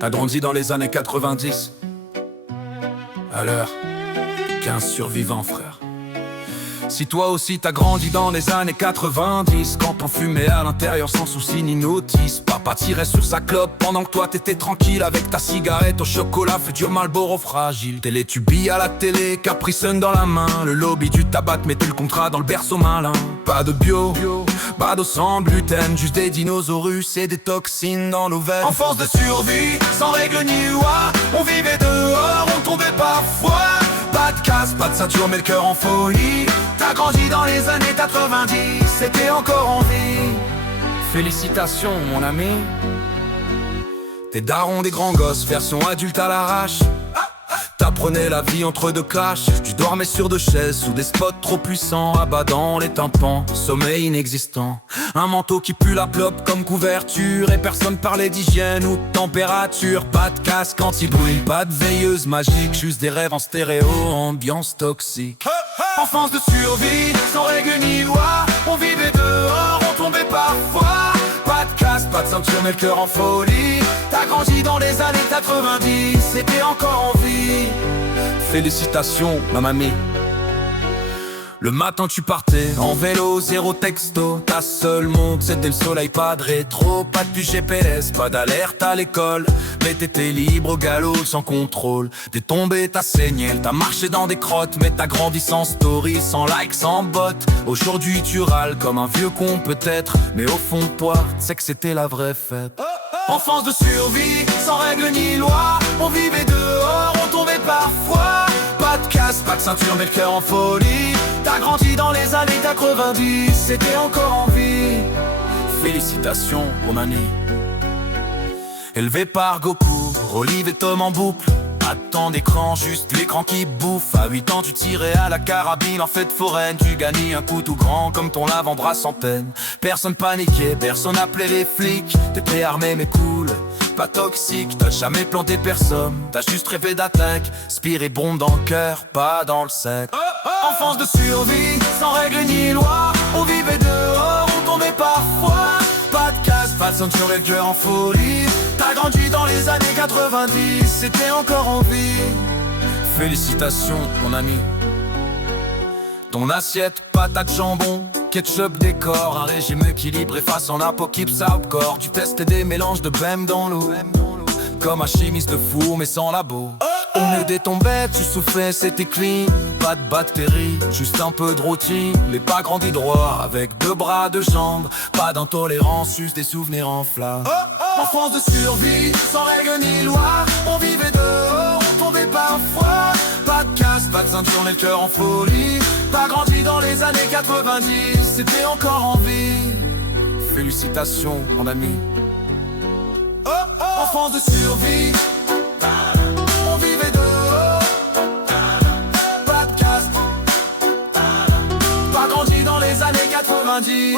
T'as grandi dans les années 90. À l'heure, 15 survivants, frère. Si toi aussi t'as grandi dans les années 90, quand on fumait à l'intérieur sans souci ni notice, papa tirait sur sa clope pendant que toi t'étais tranquille avec ta cigarette au chocolat fait du Marlboro fragile. Télétubby à la télé, Capri Sun dans la main, le lobby du tabac te mettait le contrat dans le berceau malin. Pas de bio, pas d'eau sans gluten, juste des dinosaures et des toxines dans nos veines. Enfance de survie, sans règles ni loi, on vivait dehors, on tombait parfois. Pas de casse, pas de ceinture, mais le cœur en folie. T'as grandi dans les années 90, c'était encore en vie. Félicitations mon ami. T'es daron des grands gosses, version adulte à l'arrache. T'apprenais la vie entre deux clashs. Tu dormais sur deux chaises, sous des spots trop puissants. Abat dans les tympans, sommeil inexistant. Un manteau qui pue la clope comme couverture. Et personne parlait d'hygiène ou de température. Pas de casque anti-bruit, pas de veilleuse magique. Juste des rêves en stéréo, ambiance toxique. Enfance de survie, sans règles ni loi. On vivait dehors, on tombait parfois. Pas de casque, pas de ceinture, mais le cœur en folie. T'as grandi dans les années 90, c'était encore en vie. Félicitations ma mamie. Le matin tu partais en vélo, zéro texto. Ta seule montre c'était le soleil, pas de rétro. Pas de GPS, pas d'alerte à l'école. Mais t'étais libre au galop, sans contrôle. T'es tombé, t'as saigné, t'as marché dans des crottes. Mais t'as grandi sans story, sans like, sans bot. Aujourd'hui tu râles comme un vieux con peut-être. Mais au fond de toi, c'est que c'était la vraie fête. Enfance de survie, sans règles ni loi. On vivait dehors, on tombait parfois. Pas de casse, pas de ceinture, mais le cœur en folie. T'as grandi dans les années 90, c'était encore en vie. Félicitations mon ami. Élevé par Goku, Olive et Tom en boucle. Pas de temps d'écran, juste l'écran qui bouffe. À 8 ans tu tirais à la carabine en fête foraine. Tu gagnais un coup tout grand comme ton avant-bras sans peine. Personne paniquait, personne appelait les flics. T'étais armé mais cool, pas toxique. T'as jamais planté personne, t'as juste rêvé d'attaque. Spire et bombe dans le cœur, pas dans le sac. Enfance de survie, sans règles ni loi. On vivait dehors, on tombait parfois. Pas de casse, pas de ceinture et le cœur en folie. T'as grandi dans les années 90, c'était encore en vie. Félicitations mon ami. Ton assiette, patate, jambon, ketchup, décor. Un régime équilibré face en apocalypse hardcore. Tu testais des mélanges de BEM dans l'eau, comme un chimiste de four mais sans labo. Au milieu des tombettes, tu souffrais, c'était clean. Pas de bactéries, juste un peu de routine. Mais pas grandi droit, avec deux bras, deux jambes. Pas d'intolérance, juste des souvenirs en flammes. Enfance de survie, sans règles ni loi. On vivait dehors, on tombait parfois. Pas de casse, pas de ceinture, mais le cœur en folie. Pas grandi dans les années 90, c'était encore en vie. Félicitations mon ami. Enfance de survie, on vivait dehors. Pas de casque, pas grandi dans les années 90.